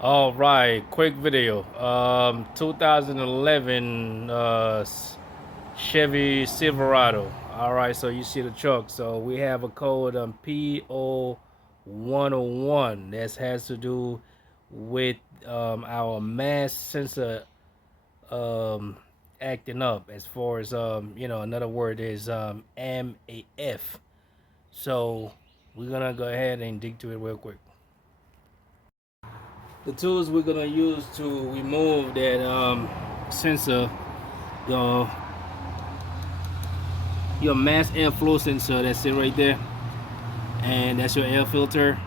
All right, quick video. 2011 Chevy Silverado. All right, so you see the truck. So we have a code P0101. That has to do with our mass sensor um, acting up. As far as another word is MAF. So we're gonna go ahead and dig to it real quick. The tools we're gonna use to remove that sensor, your your mass airflow sensor that's it right there, and that's your air filter.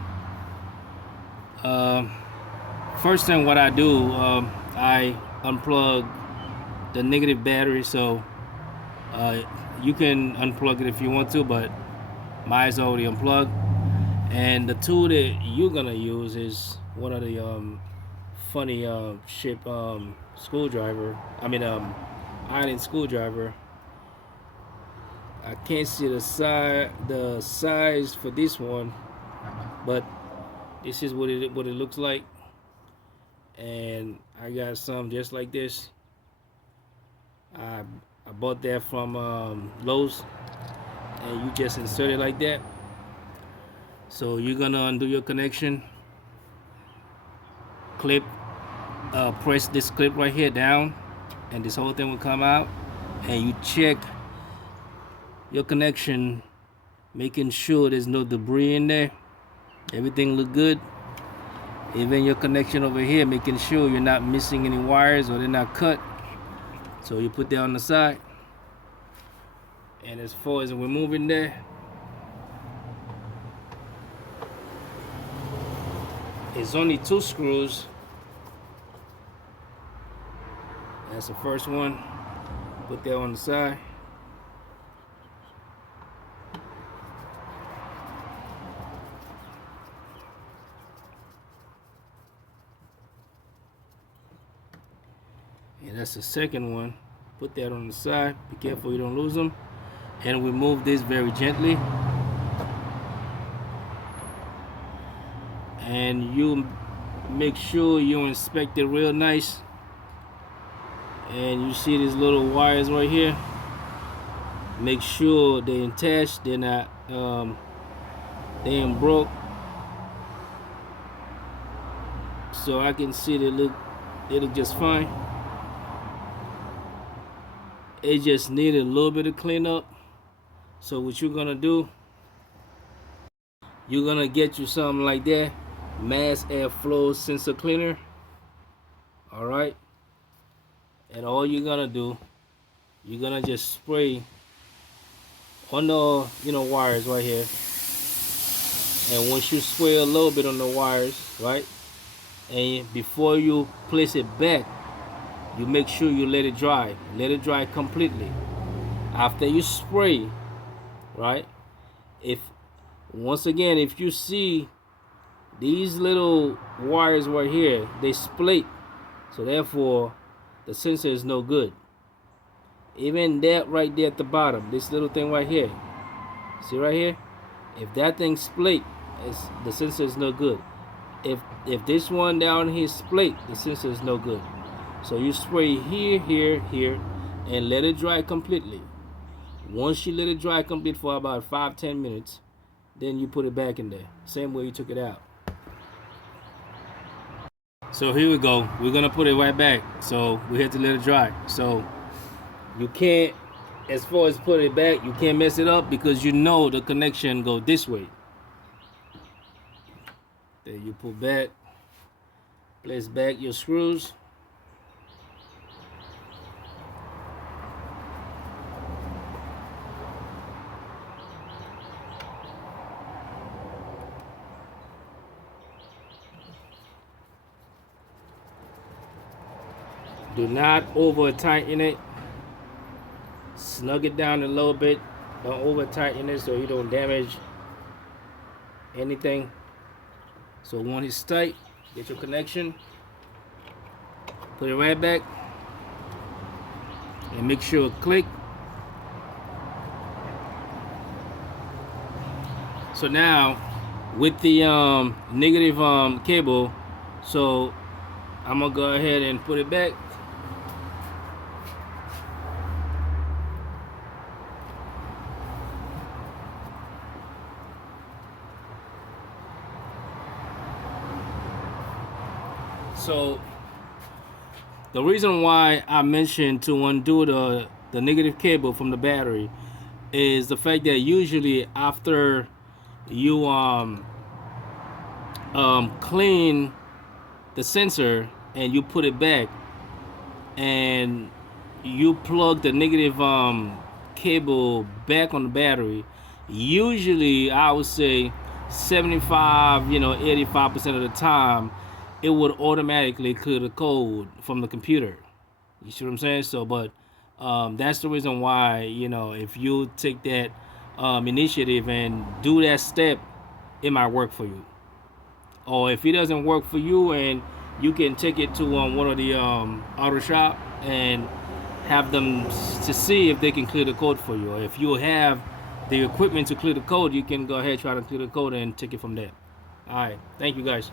Um, First thing what I do, I unplug the negative battery. So uh, you can unplug it if you want to, but mine's already unplugged. And the tool that you're gonna use is one of the funny shape screwdriver. Iron screwdriver. I can't see the size for this one, but this is what it looks like. And I got some just like this. I I bought that from Lowe's, and you just insert it like that. So you're gonna undo your connection, clip, press this clip right here down, and this whole thing will come out. And you check your connection, making sure there's no debris in there. Everything look good. Even your connection over here, making sure you're not missing any wires or they're not cut. So you put that on the side. And as far as removing there, it's only 2 screws. That's the first one. Put that on the side. And that's the second one. Put that on the side. Be careful you don't lose them. And remove this very gently. And you make sure you inspect it real nice. And you see these little wires right here. Make sure they're attached. They're not they ain't broke. So I can see they look just fine. It just needed a little bit of cleanup. So what you're gonna do, you're gonna get you something like that, mass airflow sensor cleaner. All right, and all you're gonna do, you're gonna just spray on the wires right here. And once you spray a little bit on the wires, right, and before you place it back, you make sure you let it dry completely. After you spray, right, if once again, if you see these little wires right here, they split, so therefore the sensor is no good. Even that right there at the bottom, this little thing right here, see right here, if that thing split, the sensor is no good. If this one down here split, the sensor is no good. So you spray here, here, here, and let it dry completely. Once you let it dry complete for about 5-10 minutes, then you put it back in there, same way you took it out. So here we go, we're gonna put it right back. So we have to let it dry. So you can't, as far as putting it back, you can't mess it up because you know the connection go this way. Then you put back, place back your screws. Do not over tighten it. Snug it down a little bit. Don't over tighten it so you don't damage anything. So once it's tight, get your connection, put it right back, and make sure it click. So now with the negative cable, So I'm gonna go ahead and put it back. So the reason why I mentioned to undo the negative cable from the battery is the fact that usually after you clean the sensor and you put it back and you plug the negative cable back on the battery, usually I would say 75, 85% of the time, it would automatically clear the code from the computer. You see what I'm saying? So, but that's the reason why, if you take that initiative and do that step, it might work for you. Or if it doesn't work for you, and you can take it to one of the auto shop and have them to see if they can clear the code for you. Or if you have the equipment to clear the code, you can go ahead, try to clear the code and take it from there. All right, thank you guys.